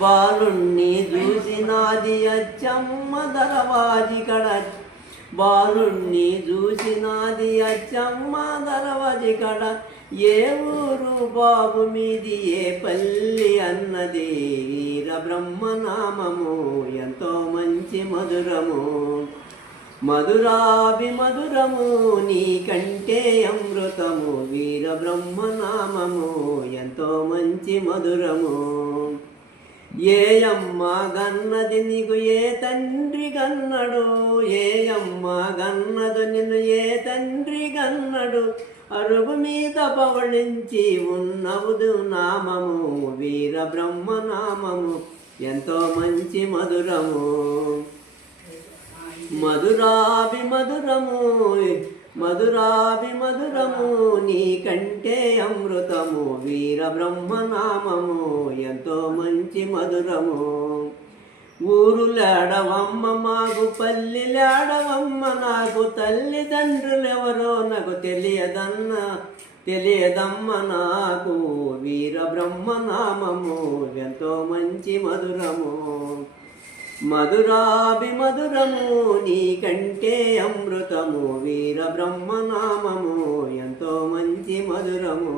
బాలుణ్ణి చూసినాది అచ్చమ్మ దరవాజి కడ బాలుణ్ణి చూసినాది అచ్చమ్మ దరవాజి కడ ఏ ఊరు బాబు మీది ఏ పల్లి అన్నది వీర బ్రహ్మనామము ఎంతో మంచి మధురము మధురాభిమధురము నీకంటే అమృతము వీర బ్రహ్మనామము ఎంతో మంచి మధురము ఏ అమ్మ గన్నది నీకు ఏ తండ్రి గన్నడు ఏ అమ్మ గన్నదు నిన్ను ఏ తండ్రి గన్నడు అరుగు మీద పవళించి ఉన్నవుదు నామము వీర బ్రహ్మనామము ఎంతో మంచి మధురము మధురాభిమధురము మధురాభిమధురము నీకంటే అమృతము వీర బ్రహ్మనామము ఎంతో మంచి మధురము ఊరులాడవమ్మ మాకు పల్లిలాడవమ్మ నాకు తల్లిదండ్రులెవరో నాకు తెలియదమ్మ నాకు వీర బ్రహ్మనామము ఎంతో మంచి మధురము మధురాభిమధురము నీకంటే అమృతము వీర బ్రహ్మనామము ఎంతో మంచి మధురము